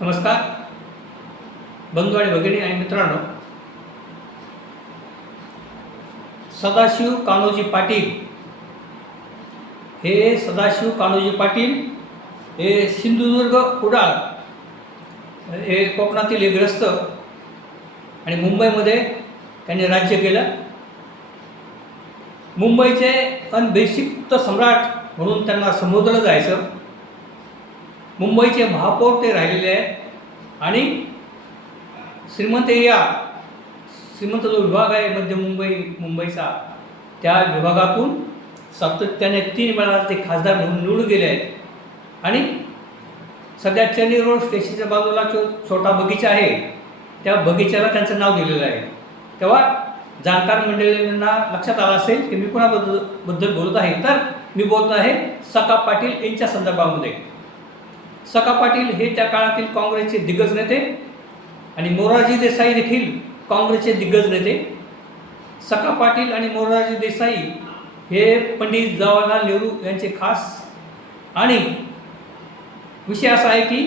नमस्कार. बंधू आणि भगिनी आणि मित्रांनो सदाशिव कान्होजी पाटील हे सदाशिव कान्होजी पाटील हे सिंधुदुर्ग कुडाळ हे कोकणातील ग्रस्त आणि मुंबईमध्ये त्यांनी राज्य केलं. मुंबईचे अनभिषिक्त सम्राट म्हणून त्यांना संबोधलं जायचं. मुंबईचे महापौर ते राहिलेले आहेत. आणि श्रीमंत या श्रीमंत जो विभाग आहे मध्य मुंबई मुंबईचा त्या विभागातून सातत्याने तीन वेळा ते खासदार म्हणून निवडून गेले आहेत. आणि सध्या चेन्नई रोड स्टेशनच्या बाजूला जो छोटा बगीचा आहे त्या बगीचाला त्यांचं नाव दिलेलं आहे. तेव्हा जाणकार मंडळींना लक्षात आलं असेल की मी कोणाबद्दल बद्दल बोलत आहे तर मी बोलत आहे सका पाटील यांच्या संदर्भामध्ये. सका पाटील हे त्या काळातील काँग्रेसचे दिग्गज नेते आणि मोरारजी देसाई देखील काँग्रेसचे दिग्गज नेते. सका पाटील आणि मोरारजी देसाई हे पंडित जवाहरलाल नेहरू यांचे खास आणि विषय असा आहे की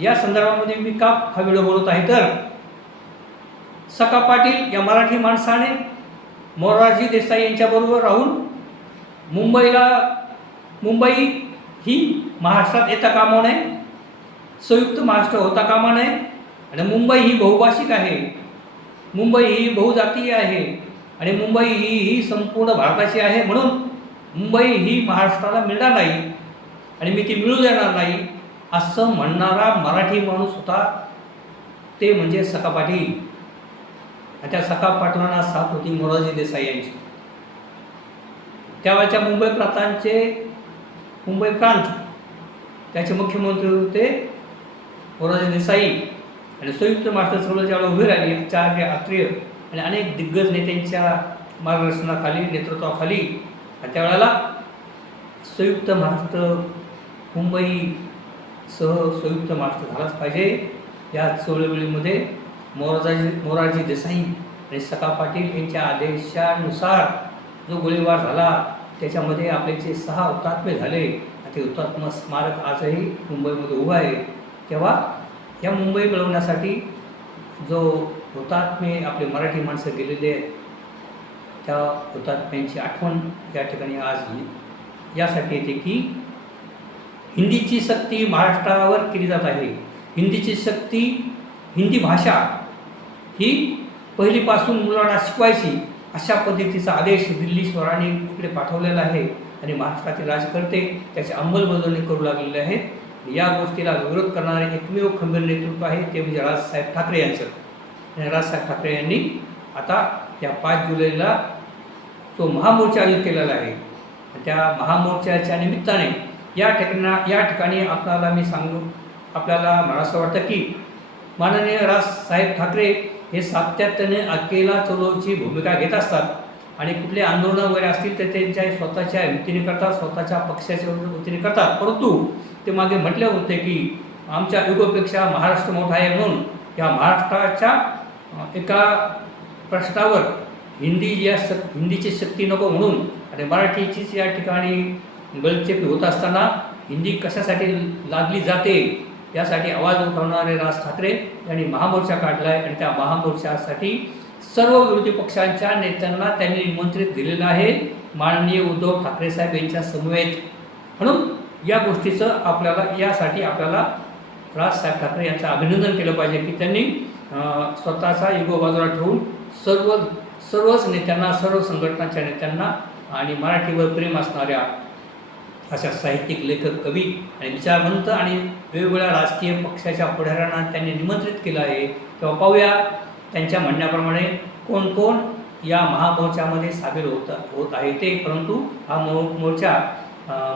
या संदर्भामध्ये मी का हा व्हिडिओ बोलत आहे तर सका पाटील या मराठी माणसाने मोरारजी देसाई यांच्याबरोबर राहून मुंबईला मुंबई ही महाराष्ट्रात येता कामा नये संयुक्त महाराष्ट्र होता कामा नये आणि मुंबई ही बहुभाषिक आहे. मुंबई ही बहुजातीय आहे आणि मुंबई ही ही संपूर्ण भारताची आहे म्हणून मुंबई ही महाराष्ट्राला मिळणार नाही आणि मी ती मिळू देणार नाही असं म्हणणारा मराठी माणूस होता ते म्हणजे सका पाटील. आणि त्या सका पाटलांना साथ होती मोरारजी देसाई यांची. त्यावेळच्या मुंबई प्रांतांचे मुंबई प्रांत. त्याचे मुख्यमंत्री होते मोरारजी देसाई आणि संयुक्त महाराष्ट्र चळवळ ज्यावेळेला उभी राहिले. चार आत्रेय आणि अनेक दिग्गज नेत्यांच्या मार्गदर्शनाखाली नेतृत्वाखाली. त्यावेळेला संयुक्त महाराष्ट्र मुंबईसह संयुक्त महाराष्ट्र झालाच पाहिजे. या चळवळीमध्ये मोरारजी मोरारजी देसाई आणि सका पाटील यांच्या आदेशानुसार जो गोळीबार झाला त्याच्यामध्ये आपले जे सहा हुतात्मे झाले ते हुतात्म स्मारक आजही मुंबईमध्ये उभं आहे. तेव्हा या मुंबई मिळवण्यासाठी जो हुतात्मे आपले मराठी माणसं गेलेले आहेत त्या हुतात्म्यांची आठवण या ठिकाणी आज यासाठी येते की हिंदीची सक्ती महाराष्ट्रावर केली जात आहे. हिंदीची सक्ती हिंदी भाषा ही पहिलीपासून मुलांना शिकवायची. अशा पद्धतीचा आदेश दिल्ली स्वराने इकडे पाठवलेला आहे आणि महाराष्ट्रातील राजकर्ते त्याची अंमलबजावणी करू लागलेले आहेत. या गोष्टीला विरोध करणारे एकमेव खंबीर नेतृत्व आहे ते म्हणजे राजसाहेब ठाकरे यांचं. आणि राजसाहेब ठाकरे यांनी आता या पाच जुलैला जो महामोर्चा आयोजित केलेला आहे त्या महामोर्चाच्या निमित्ताने या ठिकाणा या ठिकाणी आपल्याला मी सांगू आपल्याला मला असं वाटतं की माननीय राजसाहेब ठाकरे हे सातत्याने अकेला चलोची भूमिका घेत असतात आणि कुठले आंदोलनं वगैरे असतील तर त्यांच्या स्वतःच्या वृत्तीने करतात स्वतःच्या पक्षाच्या वृत्तीने करतात. परंतु ते मागे म्हटले होते की आमच्या युगोपेक्षा महाराष्ट्र मोठा आहे म्हणून या महाराष्ट्राच्या एका प्रश्नावर हिंदी या शक् हिंदीची शक्ती नको म्हणून आणि मराठीचीच या ठिकाणी गलचेपी होत असताना हिंदी कशासाठी लागली जाते यासाठी आवाज उठवणारे राज ठाकरे यांनी महामोर्चा काढला आहे आणि त्या महामोर्चासाठी सर्व विरोधी पक्षांच्या नेत्यांना त्यांनी निमंत्रित दिलेलं आहे. माननीय उद्धव ठाकरे साहेब यांच्या समवेत. म्हणून या गोष्टीचं आपल्याला यासाठी आपल्याला राजसाहेब ठाकरे यांचं अभिनंदन केलं पाहिजे की त्यांनी स्वतःचा युग बाजूला ठेवून सर्व सर्वच नेत्यांना सर्व संघटनांच्या नेत्यांना आणि मराठीवर प्रेम असणाऱ्या अशा साहित्यिक लेखक कवी आणि विचारवंत आणि वेगवेगळ्या राजकीय पक्षाच्या पुढाऱ्यांना त्यांनी निमंत्रित केलं आहे. तेव्हा पाहूया त्यांच्या म्हणण्याप्रमाणे कोण कोण या महामोर्चामध्ये सामील होत होत आहे ते. परंतु हा मो मोर्चा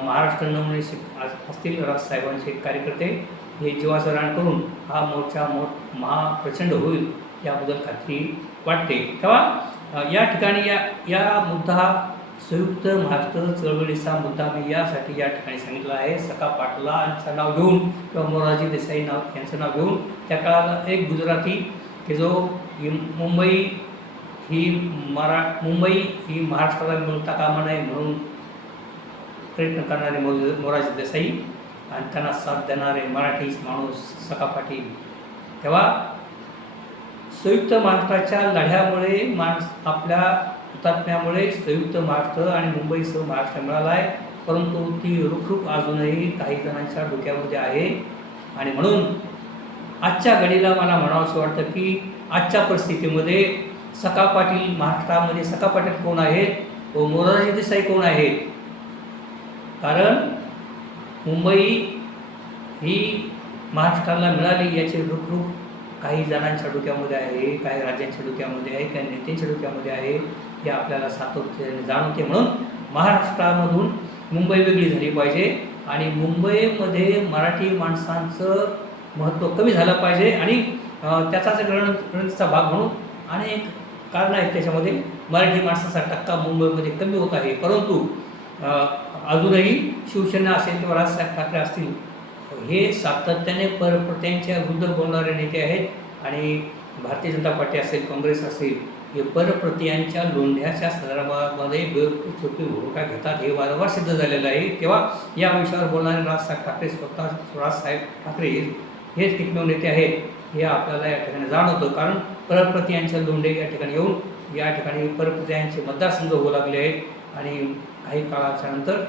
महाराष्ट्र नमुने अस- असतील राजसाहेबांचे कार्यकर्ते. हे जीवासरण करून हा मोर्चा मो महा प्रचंड होईल याबद्दल खात्री वाटते. तेव्हा या ठिकाणी या या मुद्दा हा संयुक्त महाराष्ट्र चळवळीचा मुद्दा मी यासाठी या ठिकाणी सांगितला आहे. सका पाटला यांचं नाव घेऊन किंवा मोरारजी देसाई नाव यांचं नाव घेऊन त्या काळाला एक गुजराती की जो मुंबई ही मरा मुंबई ही महाराष्ट्राला मिळता कामा नये म्हणून प्रयत्न करणारे मो मोरारजी देसाई आणि त्यांना साथ देणारे मराठी माणूस सखा तेव्हा संयुक्त महाराष्ट्राच्या लढ्यामुळे माणस आपल्या हुतात्म्यामुळे संयुक्त महाराष्ट्र आणि मुंबईसह महाराष्ट्र मिळाला आहे परंतु ती रुखरुख अजूनही काही जणांच्या डोक्यामध्ये आहे. आणि म्हणून आजच्या घडीला मला म्हणावंसं वाटतं की आजच्या परिस्थितीमध्ये सका पाटील महाराष्ट्रामध्ये सका पाटील कोण आहेत व मोरारजी देसाई कोण आहेत? कारण मुंबई ही महाराष्ट्राला मिळाली याचे रुखरुख काही जणांच्या डोक्यामध्ये आहे काही राज्यांच्या डोक्यामध्ये आहे काही नेत्यांच्या डोक्यामध्ये आहे हे आपल्याला सातत्याने जाणवते म्हणून महाराष्ट्रामधून मुंबई वेगळी झाली पाहिजे आणि मुंबईमध्ये मराठी माणसांचं महत्त्व कमी झालं पाहिजे आणि त्याचाच एक रण भाग म्हणून अनेक कारणं आहेत त्याच्यामध्ये. मराठी माणसाचा टक्का मुंबईमध्ये कमी होत आहे. परंतु अजूनही शिवसेना असेल किंवा राजसाहेब ठाकरे असतील हे सातत्याने परप्रत्यांच्या विरुद्ध बोलणारे नेते आहेत आणि भारतीय जनता पार्टी असेल काँग्रेस असेल हे परप्रतियांच्या लोंढ्याच्या संदर्भामध्ये छोटी भूमिका घेतात हे वारंवार सिद्ध झालेलं आहे. तेव्हा या विषयावर बोलणारे राजसाहेब ठाकरे स्वतः राजसाहेब ठाकरे हे एकमेव नेते आहेत हे आपल्याला या ठिकाणी जाणवतं. कारण परप्रतियांच्या लोंढे या ठिकाणी येऊन या ठिकाणी परप्रत्यांचे मतदारसंघ होऊ लागले आहेत. आणि काही काळाच्या नंतर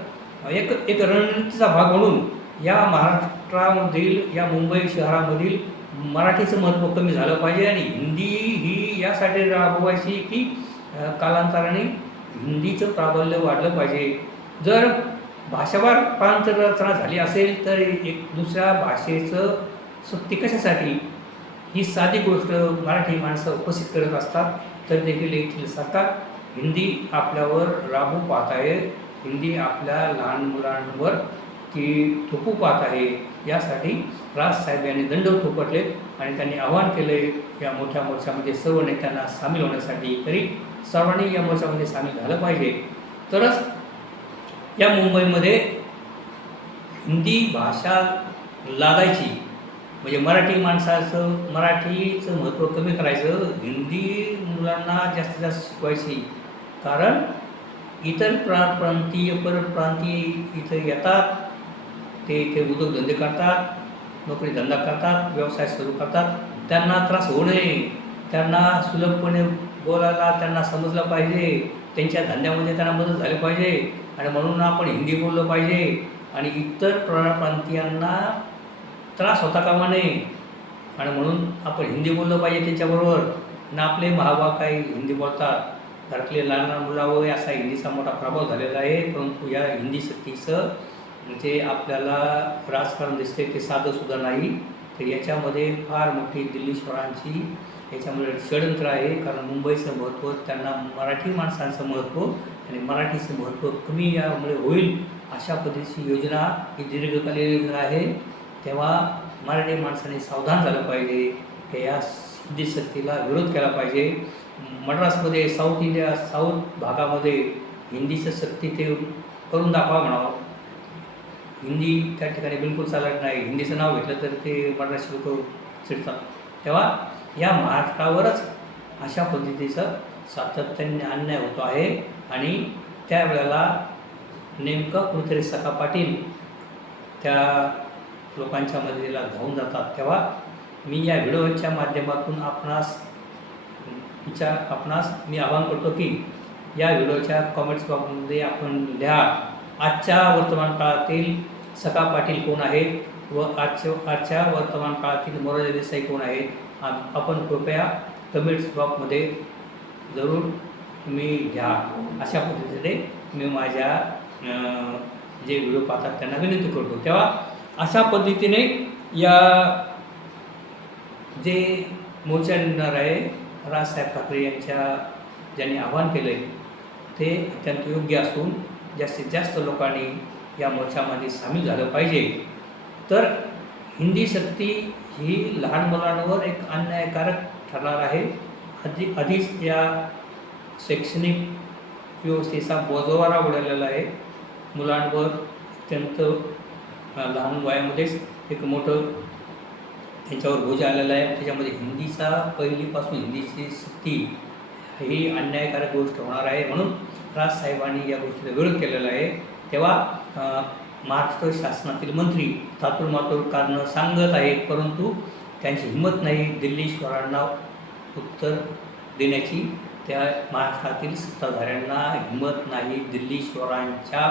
एक एक रणनीतीचा भाग म्हणून या महाराष्ट्रामधील या मुंबई शहरामधील मराठीचं महत्त्व कमी झालं पाहिजे आणि हिंदी ही यासाठी राबवायची की कालांतराने हिंदीचं प्राबल्य वाढलं पाहिजे. जर भाषावार प्रांत रचना झाली असेल तर एक दुसऱ्या भाषेचं सक्ती कशासाठी? ही साधी गोष्ट मराठी माणसं उपस्थित करत असतात तर देखील येथील सरकार हिंदी आपल्यावर राबू पाहत आहे. हिंदी आपल्या लहान मुलांवर ती थोपू पाहत आहे. यासाठी राजसाहेब यांनी दंड थोपटले आणि त्यांनी आवाहन केले या मोठ्या मोर्चामध्ये सर्व नेत्यांना सामील होण्यासाठी तरी सर्वांनी या मोर्चामध्ये सामील झालं पाहिजे. तरच या मुंबईमध्ये हिंदी भाषा लादायची म्हणजे मराठी माणसाचं मराठीचं महत्त्व कमी करायचं हिंदी मुलांना जास्तीत जास्त शिकवायची. कारण इतर प्रा प्रांतीय परप्रांतीय इथं येतात ते इथे उद्योगधंदे करतात नोकरी धंदा करतात व्यवसाय सुरू करतात. त्यांना त्रास होऊ नये. त्यांना सुलभपणे बोलायला त्यांना समजलं पाहिजे. त्यांच्या धंद्यामध्ये त्यांना मदत झाली पाहिजे. आणि म्हणून आपण हिंदी बोललं पाहिजे. आणि इतर प्रांतीयांना त्रास होता कामा नये. आणि म्हणून आपण हिंदी बोललं पाहिजे त्यांच्याबरोबर. ना आपले महाबा काही हिंदी बोलतात. घरातले लहान लहान मुलावर असा हिंदीचा मोठा प्रभाव झालेला आहे. परंतु या हिंदी शक्तीचं म्हणजे आपल्याला राजकारण दिसते ते साधंसुद्धा नाही. तर याच्यामध्ये फार मोठी दिल्लीश्वरांची याच्यामुळे षडयंत्र आहे. कारण मुंबईचं महत्त्व त्यांना मराठी माणसांचं महत्त्व आणि मराठीचं महत्त्व कमी यामुळे होईल अशा पद्धतीची योजना ही दीर्घकालीन योजना आहे. तेव्हा मराठी माणसाने सावधान झालं पाहिजे. की या हिंदी विरोध केला पाहिजे. मद्रासमध्ये साऊथ इंडिया साऊथ भागामध्ये हिंदीचं सक्ती ते करून दाखवा म्हणावं. हिंदी त्या ठिकाणी बिलकुल चालत नाही. हिंदीचं नाव घेतलं तर ते मराठी लोक चिडतात. तेव्हा या महाराष्ट्रावरच अशा पद्धतीचं सातत्याने अन्याय होतो आहे आणि त्यावेळेला नेमकं कुठेतरी सखा पाटील त्या लोकांच्या मदतीला धावून जातात. तेव्हा मी या व्हिडिओच्या माध्यमातून आपणास विचार आपणास मी आवाहन करतो की या व्हिडिओच्या कॉमेंट्स बॉक्समध्ये आपण लिहा. आजच्या वर्तमान काळातील सखा पाटील कोण आहेत व आजच्या आजच्या वर्तमान काळातील मोरारजी देसाई कोण आहेत आ- आपण कृपया कमेंट्स बॉक्समध्ये जरूर तुम्ही घ्या. अशा पद्धतीने मी माझ्या जे व्हिडिओ पाहतात त्यांना विनंती करतो. तेव्हा अशा पद्धतीने या जे मोर्चा निघणार आहे राजसाहेब ठाकरे यांच्या ज्यांनी आवाहन केलं आहे ते अत्यंत योग्य असून जास्तीत जास्त लोकांनी या मोर्चामध्ये सामील झालं पाहिजे. तर हिंदी सक्ती ही लहान मुलांवर एक अन्यायकारक ठरणार आहे. आधी आधीच या शैक्षणिक व्यवस्थेचा बोजवारा उडालेला आहे. मुलांवर अत्यंत लहान वयामध्येच एक मोठं त्यांच्यावर बोज आलेला आहे. त्याच्यामध्ये हिंदीचा पहिलीपासून हिंदीची सक्ती ही अन्यायकारक गोष्ट होणार आहे. म्हणून राजसाहेबांनी या गोष्टीचा विरोध केलेला आहे. तेव्हा महाराष्ट्र शासनातील मंत्री तातूर मातूर कारणं सांगत आहेत परंतु त्यांची हिंमत नाही दिल्लीश्वरांना उत्तर देण्याची. त्या महाराष्ट्रातील सत्ताधाऱ्यांना हिंमत नाही दिल्लीश्वरांच्या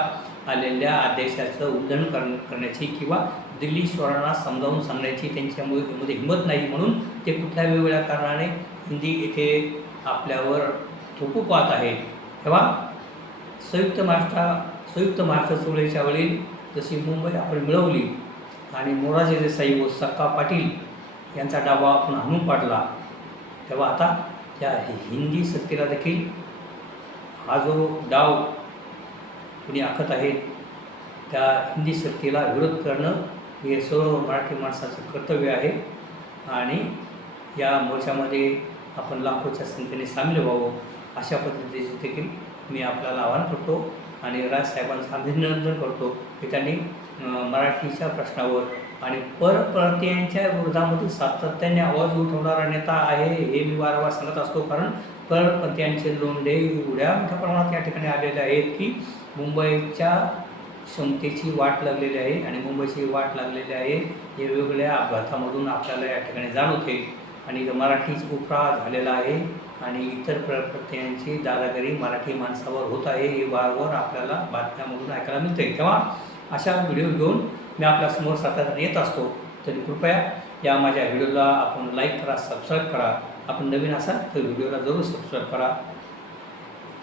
आलेल्या आदेशाचं उल्लंघन कर करण्याची किंवा दिल्लीश्वरांना समजावून सांगण्याची त्यांच्यामुळे मध्ये हिंमत नाही म्हणून ते कुठल्या वेगवेगळ्या कारणाने हिंदी येथे आपल्यावर थोपू पाहत आहेत. तेव्हा संयुक्त महाराष्ट्रा संयुक्त महाराष्ट्र चळवळीच्या वेळी जशी मुंबई आपण मिळवली आणि मोरारजी देसाई व सक्का पाटील यांचा डावा आपण हाणून पाडला तेव्हा आता त्या हिंदी सत्तेला देखील हा जो डाव कुणी आखत आहेत त्या हिंदी सत्तेला विरोध करणं हे सर्व मराठी माणसाचं कर्तव्य आहे. आणि या मोर्चामध्ये आपण लाखोच्या संख्येने सामील व्हावं अशा पद्धतीचे देखील मी आपल्याला आवाहन करतो आणि राजसाहेबांचं अभिनंदन करतो की त्यांनी मराठीच्या प्रश्नावर आणि परप्रांतीयांच्या विरोधामध्ये सातत्याने आवाज उठवणारा नेता आहे हे मी वारंवार सांगत असतो. कारण परप्रांतीयांचे लोंढे एवढ्या मोठ्या प्रमाणात या ठिकाणी आलेले आहेत की मुंबईच्या क्षमतेची वाट लागलेली आहे आणि मुंबईची वाट लागलेली आहे हे वेगवेगळ्या अपघातामधून आपल्याला या ठिकाणी जाणवते. आणि मराठीच उफरा झालेला आहे आणि इतर प्रत्ययांची दादागिरी मराठी माणसावर होत आहे हे वारंवार आपल्याला बातम्यामधून ऐकायला मिळते तेव्हा अशा व्हिडिओ घेऊन मी आपल्यासमोर सातत्याने येत असतो. तरी कृपया या माझ्या व्हिडिओला आपण लाईक करा सबस्क्राईब करा. आपण नवीन असाल तर व्हिडिओला जरूर सबस्क्राईब करा.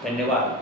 धन्यवाद.